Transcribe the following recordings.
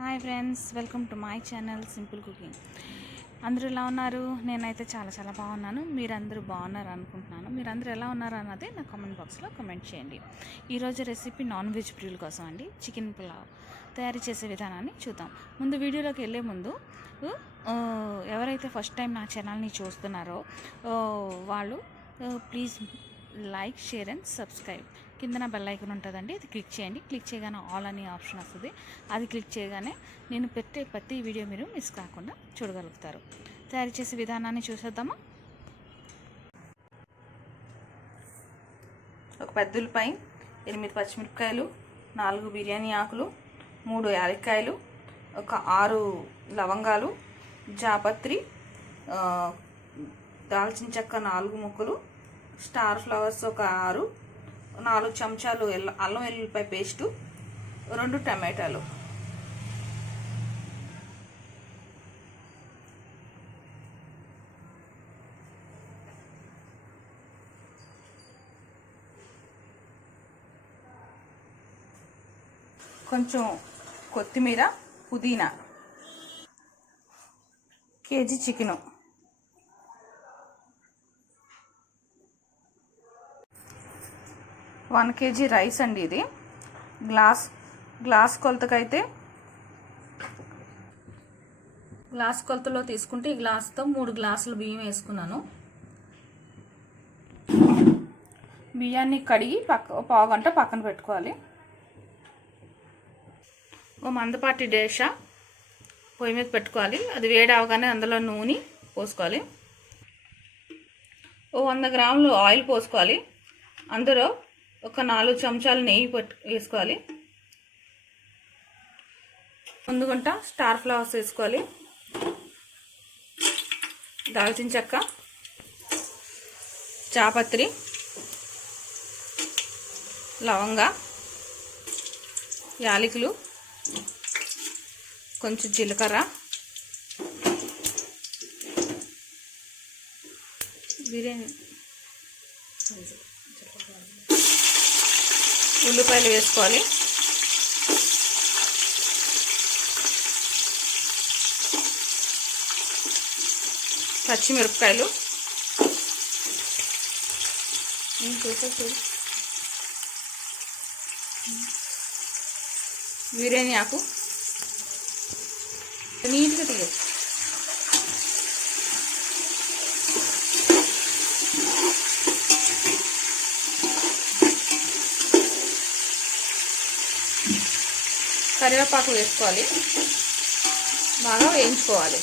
Hi friends, welcome to my channel simple cooking. అందరూ ఎలా ఉన్నారు? నేనైతే చాలా బాగున్నాను. మీరందరూ బాగున్నారు అనుకుంటున్నాను. మీరందరూ ఎలా ఉన్నారు అన్నది నా కామెంట్ బాక్స్లో కామెంట్ చేయండి. ఈరోజు రెసిపీ నాన్ వెజ్ ప్రియుల కోసం అండి. చికెన్ పులావ్ తయారు చేసే విధానాన్ని చూద్దాం. ముందు వీడియోలోకి వెళ్ళే ముందు ఎవరైతే ఫస్ట్ టైం నా ఛానల్ని చూస్తున్నారో వాళ్ళు please like, share and subscribe. కింద బెల్ ఐకాన్ ఉంటుందండి, అది క్లిక్ చేయండి. క్లిక్ చేయగానే ఆల్ అనే ఆప్షన్ వస్తుంది. అది క్లిక్ చేయగానే నేను పెట్టే ప్రతి వీడియో మీరు మిస్ కాకుండా చూడగలుగుతారు. తయారు చేసే విధానాన్ని చూసేద్దామా? ఒక పెద్ద ఉల్లిపాయ, 8 పచ్చిమిరపకాయలు, 4 బిర్యానీ ఆకులు, 3 యాలక్కాయలు, ఒక 6 లవంగాలు, జాపత్రి, దాల్చిన చెక్క 4 ముక్కలు, స్టార్ ఫ్లవర్స్ ఒక 6, 4 చెంచాలు అల్లం వెల్లుల్లిపాయ పేస్టు, 2 టమాటాలు. కొంచెం కొత్తిమీర, పుదీనా, కేజీ చికెను, 1 కేజీ రైస్ అండి. ఇది గ్లాస్ కొలతకైతే గ్లాస్ కొలతలో తీసుకుంటే ఈ గ్లాస్తో 3 గ్లాసులు బియ్యం వేసుకున్నాను. బియ్యాన్ని కడిగి పావు గంట పక్కన పెట్టుకోవాలి. ఓ మందపాటి డేషా పొయ్యి మీద పెట్టుకోవాలి. అది వేడి అవగానే అందులో నూనె పోసుకోవాలి. ఓ 100 గ్రాములు ఆయిల్ పోసుకోవాలి. అందులో ఒక 4 చెంచాలు నెయ్యి వేసుకోవాలి. ముందుగుంట స్టార్ ఫ్లవర్స్ వేసుకోవాలి. దాల్చిన చెక్క, జాపత్రి, లవంగా, యాలకులు, కొంచెం జీలకర్ర, బిర్యానీ ఉల్లిపాయలు వేసుకోవాలి. పచ్చిమిరపకాయలు, బిర్యానీ ఆకు నీట్గా తీయచ్చు. కరివేపాకు వేసుకోవాలి. బాగా వేయించుకోవాలి.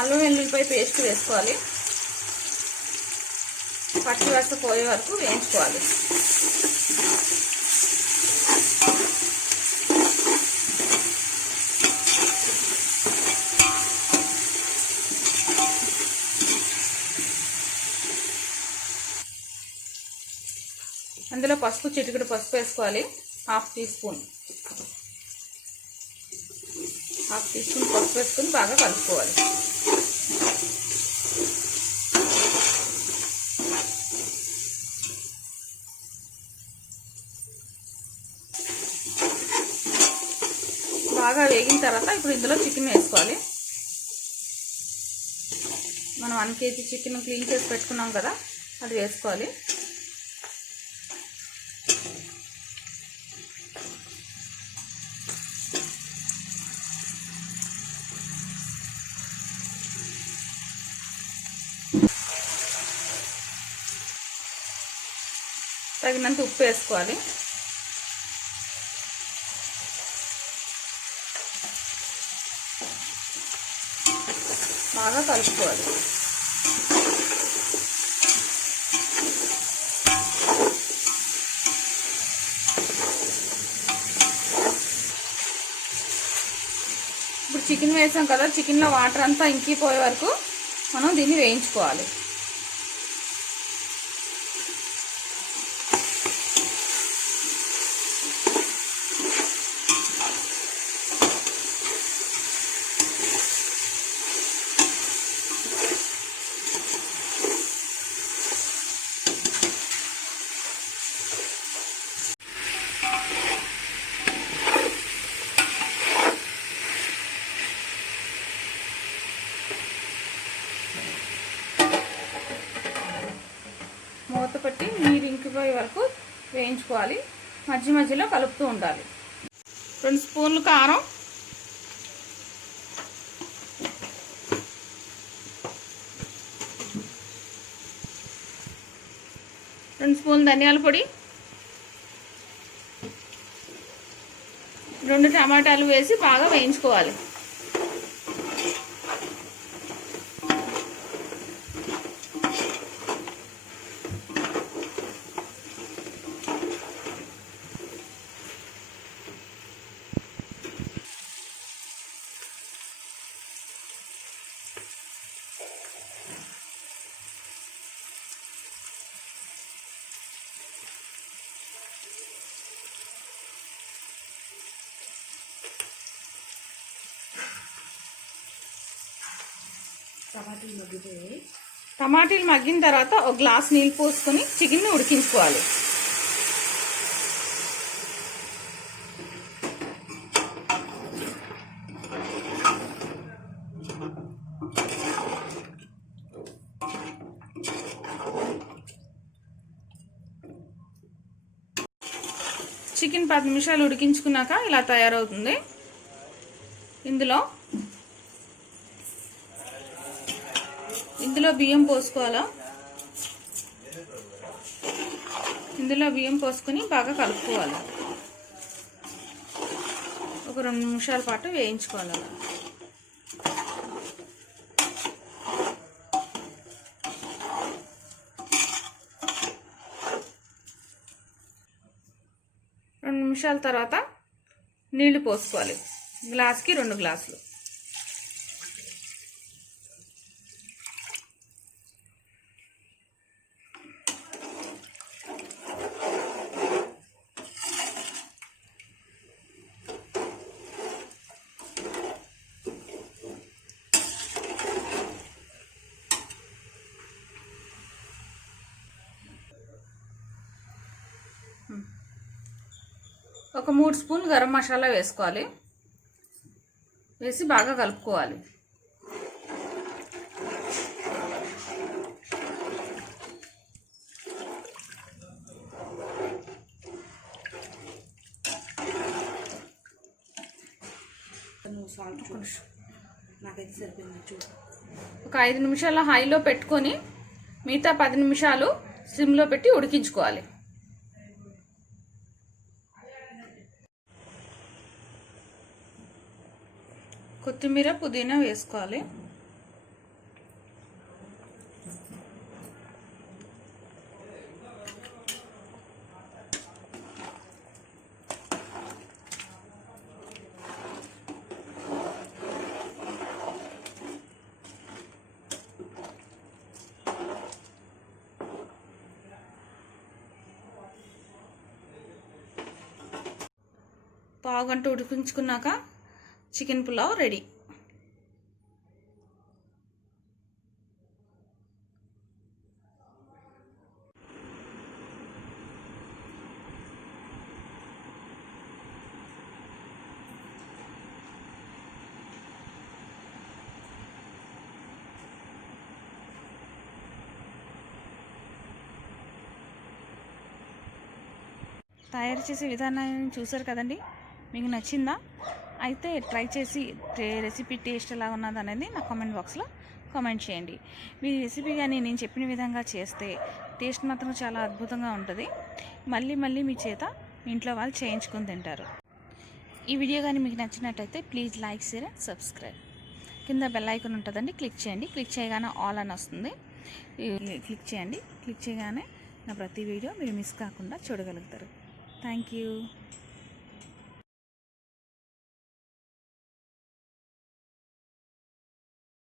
అల్లం వెల్లుల్లిపాయ పేస్ట్ వేసుకోవాలి. పచ్చి వాసన పోయే వరకు వేయించుకోవాలి. అందులో పసుపు, చిటికెడు పసుపు వేసుకోవాలి. హాఫ్ టీ స్పూన్ పసుపు వేసుకుని బాగా కలుపుకోవాలి. బాగా వేగిన తర్వాత ఇప్పుడు ఇందులో చికెన్ వేసుకోవాలి. మనం 1 కేజీ చికెన్ క్లీన్ చేసి పెట్టుకున్నాం కదా, అది వేసుకోవాలి. తగినంత ఉప్పు వేసుకోవాలి. బాగా కలుపుకోవాలి. ఇప్పుడు చికెన్ వేసాం కదా, చికెన్లో వాటర్ అంతా ఇంకిపోయే వరకు మనం దీన్ని వేయించుకోవాలి. అయిపోయే వరకు వేయించుకోవాలి. మధ్య మధ్యలో కలుపుతూ ఉండాలి. 2 స్పూన్లు కారం, 2 స్పూన్లు ధనియాల పొడి, 2 టమాటాలు వేసి బాగా వేయించుకోవాలి. టమాటీలు మగ్గిన తర్వాత ఒక గ్లాస్ నీళ్ళు పోసుకొని చికెన్ని ఉడికించుకోవాలి. చికెన్ 10 నిమిషాలు ఉడికించుకున్నాక ఇలా తయారవుతుంది. ఇందులో బియ్యం పోసుకోవాలా. ఇందులో బియ్యం పోసుకొని బాగా కలుపుకోవాలి. ఒక 2 నిమిషాల పాటు వేయించుకోవాలి. రెండు నిమిషాల తర్వాత నీళ్లు పోసుకోవాలి. గ్లాస్కి 2 గ్లాసులు. ఒక 3 స్పూన్లు గరం మసాలా వేసుకోవాలి. వేసి బాగా కలుపుకోవాలి. ఒక 5 నిమిషాల హైలో పెట్టుకొని మిగతా 10 నిమిషాలు సిమ్లో పెట్టి ఉడికించుకోవాలి. కొత్తిమీర, పుదీనా వేసుకోవాలి. పావుగంట ఉడికించుకున్నాక చికెన్ పులావ్ రెడీ. తయారు చేసే విధానాన్ని చూసారు కదండి. మీకు నచ్చిందా? అయితే ట్రై చేసి రెసిపీ టేస్ట్ ఎలా ఉన్నది అనేది నా కామెంట్ బాక్స్లో కామెంట్ చేయండి. మీ రెసిపీ కానీ నేను చెప్పిన విధంగా చేస్తే టేస్ట్ మాత్రం చాలా అద్భుతంగా ఉంటుంది. మళ్ళీ మళ్ళీ మీ చేత ఇంట్లో వాళ్ళు చేయించుకొని తింటారు. ఈ వీడియో కానీ మీకు నచ్చినట్టయితే ప్లీజ్ లైక్, షేర్, సబ్స్క్రైబ్. కింద బెల్ ఐకాన్ ఉంటుందండి, క్లిక్ చేయండి. క్లిక్ చేయగానే ఆల్ అని వస్తుంది, క్లిక్ చేయండి. క్లిక్ చేయగానే నా ప్రతి వీడియో మీరు మిస్ కాకుండా చూడగలుగుతారు. Thank you.